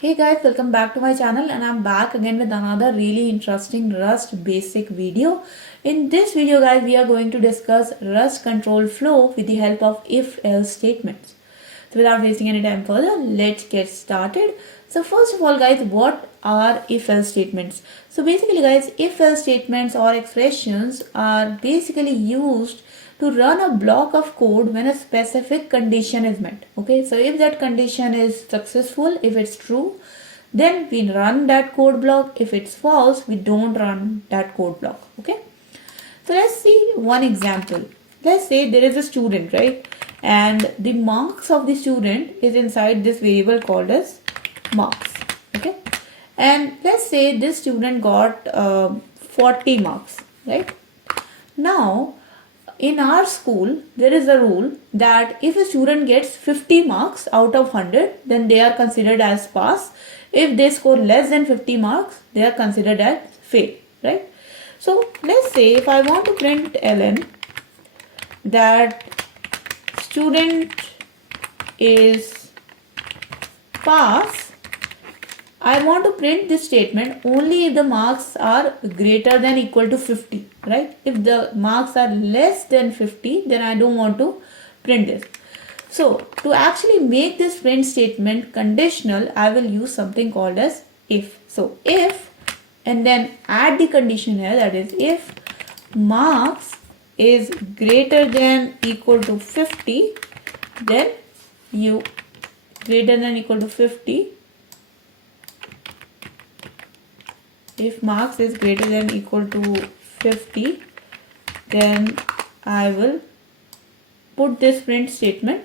Hey guys, welcome back to my channel and I'm back again with another really interesting Rust basic video. In this video guys, we are going to discuss Rust control flow with the help of if-else statements. So without wasting any time further, let's get started. So first of all guys, what are if-else statements? So basically guys, if-else statements or expressions are basically used to run a block of code when a specific condition is met. Okay, so if that condition is successful, if it's true, then we run that code block. If it's false, we don't run that code block. Okay, so let's see one example. Let's say there is a student, right, and the marks of the student is inside this variable called as marks. Okay, and let's say this student got 40 marks, right? Now in our school, there is a rule that if a student gets 50 marks out of 100, then they are considered as pass. If they score less than 50 marks, they are considered as fail, right? So let's say if I want to print ln that student is pass, I want to print this statement only if the marks are greater than equal to 50, right? If the marks are less than 50, then I don't want to print this. So to actually make this print statement conditional, I will use something called as if. So if, and then add the condition here, that is if marks is greater than equal to 50, then you greater than equal to 50. If marks is greater than equal to 50, then I will put this print statement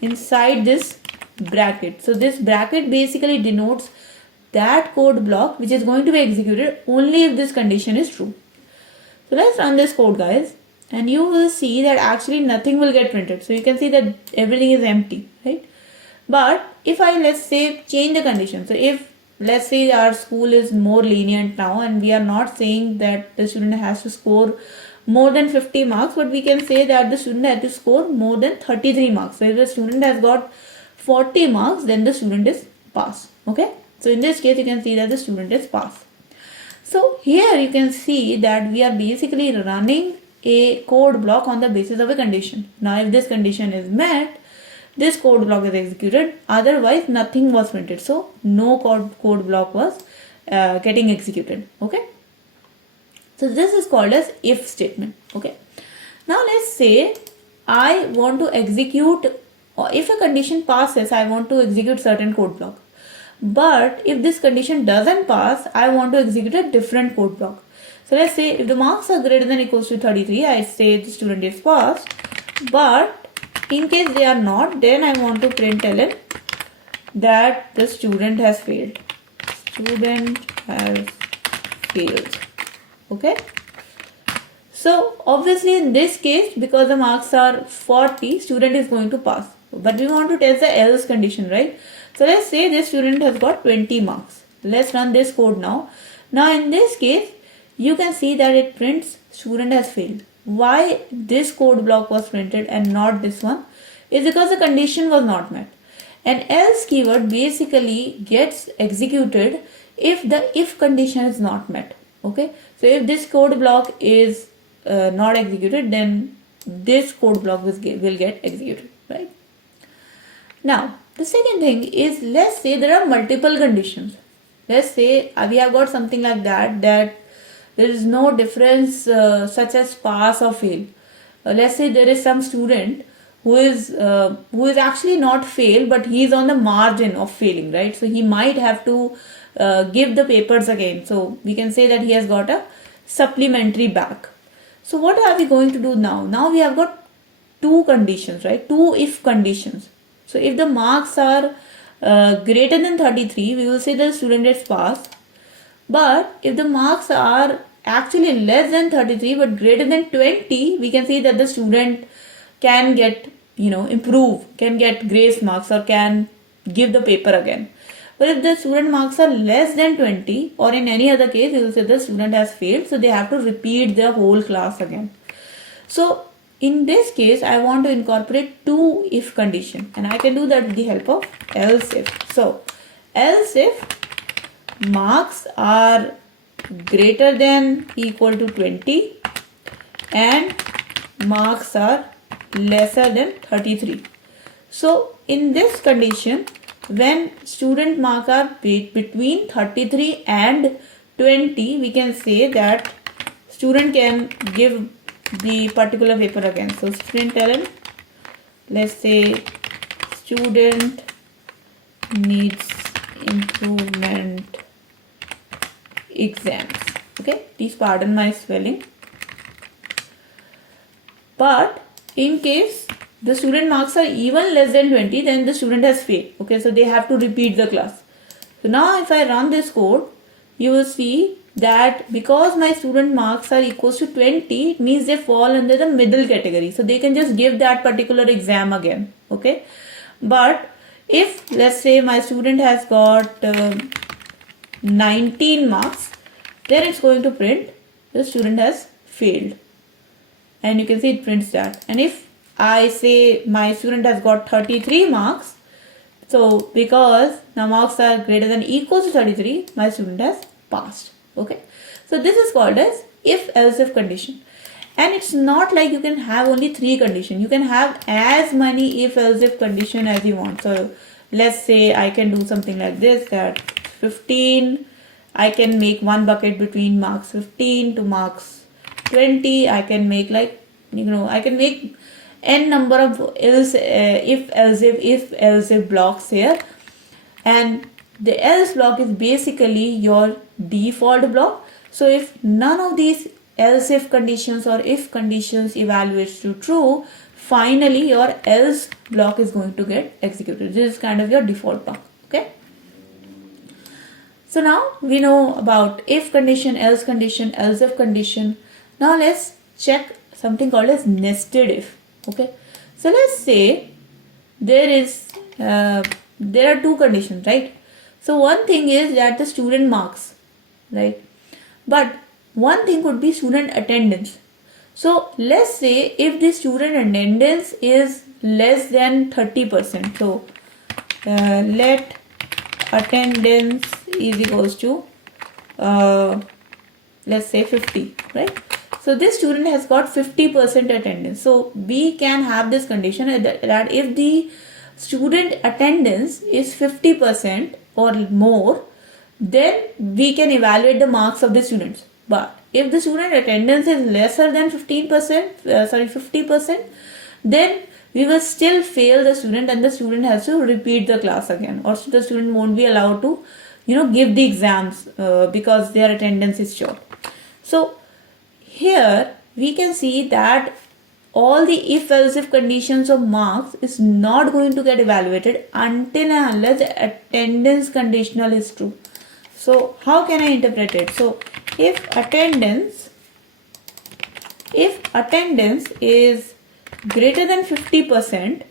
inside this bracket. So this bracket basically denotes that code block which is going to be executed only if this condition is true. So let's run this code guys, and you will see that actually nothing will get printed. So you can see that everything is empty, right? But if I, let's say, change the condition. So if let's say our school is more lenient now and we are not saying that the student has to score more than 50 marks, but we can say that the student has to score more than 33 marks. So if the student has got 40 marks, then the student is pass. Okay, so in this case you can see that the student is pass. So here you can see that we are basically running a code block on the basis of a condition. Now if this condition is met, this code block is executed, otherwise nothing was printed, so no code block was getting executed. Okay, so this is called as if statement. Okay, now let's say I want to execute, or if a condition passes, I want to execute certain code block, but if this condition doesn't pass, I want to execute a different code block. So let's say if the marks are greater than equals to 33, I say the student is passed, but in case they are not, then I want to print ln that the student has failed. Student has failed. Okay. So obviously in this case, because the marks are 40, student is going to pass. But we want to test the else condition, right? So let's say this student has got 20 marks. Let's run this code now. Now in this case, you can see that it prints student has failed. Why this code block was printed and not this one is because the condition was not met. And else keyword basically gets executed if the if condition is not met. Okay, so if this code block is not executed, then this code block will get executed, right? Now the second thing is, let's say there are multiple conditions. Let's say we have got something like that there is no difference such as pass or fail. Let's say there is some student who is actually not fail, but he is on the margin of failing, right? So he might have to give the papers again. So we can say that he has got a supplementary back. So what are we going to do now? Now we have got two conditions, right? Two if conditions. So if the marks are greater than 33, we will say the student is passed. But if the marks are actually less than 33 but greater than 20, we can see that the student can get, improve, can get grace marks or can give the paper again. But if the student marks are less than 20 or in any other case, we will say the student has failed. So they have to repeat the whole class again. So in this case, I want to incorporate two if condition, and I can do that with the help of else if. So else if marks are greater than equal to 20 and marks are lesser than 33. So in this condition, when student marks are between 33 and 20, we can say that student can give the particular paper again. So student talent, let's say student needs improvement exams. Okay, please pardon my spelling. But in case the student marks are even less than 20, then the student has failed. Okay, so they have to repeat the class. So now if I run this code, you will see that because my student marks are equals to 20, it means they fall under the middle category. So they can just give that particular exam again. Okay, but if let's say my student has got 19 marks, then it's going to print the student has failed. And you can see it prints that. And if I say my student has got 33 marks, so because the marks are greater than equals to 33, my student has passed. Okay, so this is called as if-else-if condition. And it's not like you can have only 3 conditions. You can have as many if-else-if condition as you want. So let's say I can do something like this, that 15, I can make one bucket between marks 15 to marks 20. I can make like, I can make n number of if-else-if blocks here. And the else block is basically your default block. So if none of these else if conditions or if conditions evaluates to true, finally your else block is going to get executed. This is kind of your default block. Okay. So now we know about if condition, else condition, else if condition. Now let's check something called as nested if. Okay. So let's say there are 2 conditions, right? So one thing is that the student marks, right? But one thing could be student attendance. So let's say if the student attendance is less than 30%. So let attendance is equals to let's say 50, right? So this student has got 50% attendance. So we can have this condition that if the student attendance is 50% or more, then we can evaluate the marks of the students. But if the student attendance is lesser than 50%, then we will still fail the student and the student has to repeat the class again, or the student won't be allowed to give the exams because their attendance is short. So here we can see that all the if-else-if conditions of marks is not going to get evaluated until and unless the attendance conditional is true. So how can I interpret it? So if attendance is greater than 50%,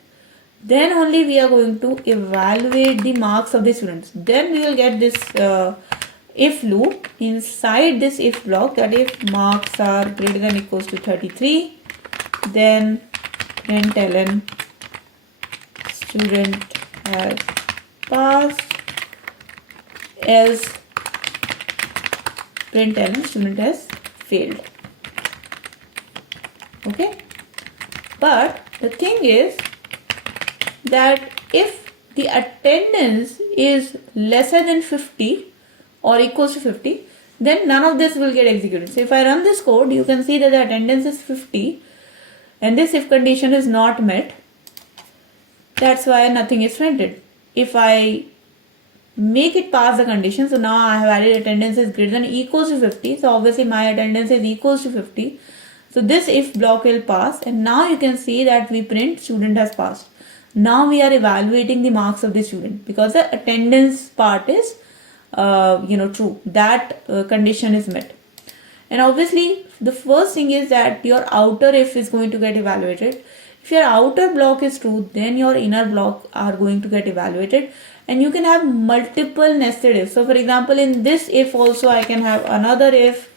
then only we are going to evaluate the marks of the students. Then we will get this if loop inside this if block, that if marks are greater than equals to 33, then println student has passed, else println student has failed. Okay, but the thing is that if the attendance is lesser than 50 or equals to 50, then none of this will get executed. So if I run this code, you can see that the attendance is 50 and this if condition is not met. That's why nothing is printed. If I make it pass the condition, so now I have added attendance is greater than equals to 50. So obviously my attendance is equals to 50. So this if block will pass, and now you can see that we print student has passed. Now we are evaluating the marks of the student because the attendance part is true. That condition is met. And obviously the first thing is that your outer if is going to get evaluated. If your outer block is true, then your inner block are going to get evaluated, and you can have multiple nested ifs. So for example, in this if also I can have another if,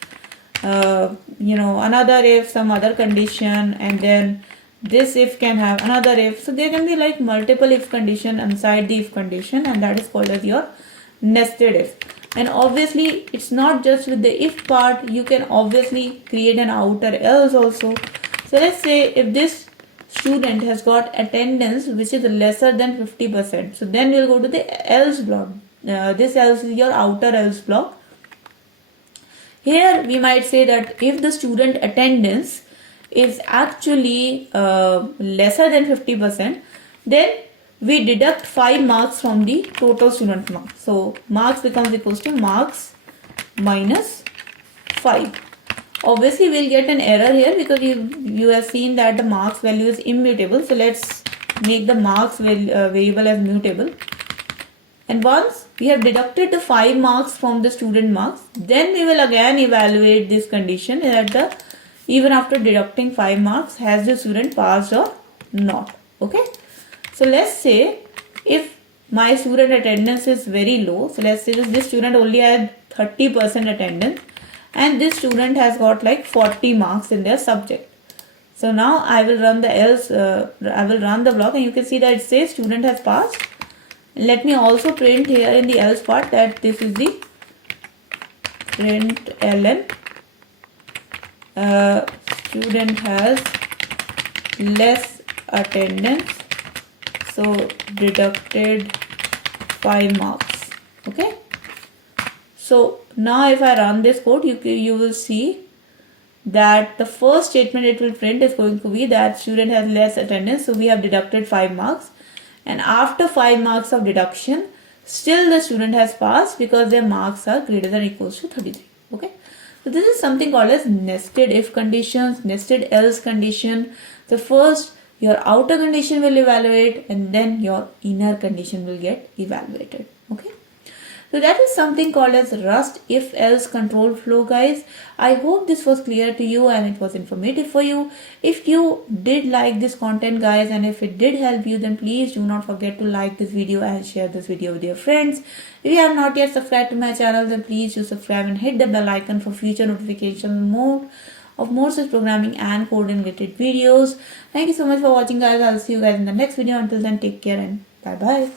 another if, some other condition, and then this if can have another if. So there can be like multiple if condition inside the if condition, and that is called as your nested if. And obviously it's not just with the if part, you can obviously create an outer else also. So let's say if this student has got attendance which is lesser than 50%, so then we'll go to the else block. This else is your outer else block. Here we might say that if the student attendance is actually lesser than 50%, then we deduct 5 marks from the total student marks. So marks becomes equals to marks minus 5. Obviously we'll get an error here because you have seen that the marks value is immutable. So let's make the marks variable as mutable. And once we have deducted the 5 marks from the student marks, then we will again evaluate this condition that even after deducting 5 marks, has the student passed or not. Okay. So let's say if my student attendance is very low, so let's say this student only had 30% attendance and this student has got like 40 marks in their subject. So now I will run the block and you can see that it says student has passed. Let me also print here in the else part that this is the print ln student has less attendance, so deducted 5 marks. Okay. So now if I run this code, you will see that the first statement it will print is going to be that student has less attendance, so we have deducted 5 marks. And after 5 marks of deduction, still the student has passed because their marks are greater than or equals to 33. Okay. So this is something called as nested if conditions, nested else condition. So first your outer condition will evaluate and then your inner condition will get evaluated. Okay. So that is something called as Rust if else control flow, guys. I hope this was clear to you and it was informative for you. If you did like this content, guys, and if it did help you, then please do not forget to like this video and share this video with your friends. If you have not yet subscribed to my channel, then please do subscribe and hit the bell icon for future notifications of more such programming and coding related videos. Thank you so much for watching, guys. I'll see you guys in the next video. Until then, take care and bye bye.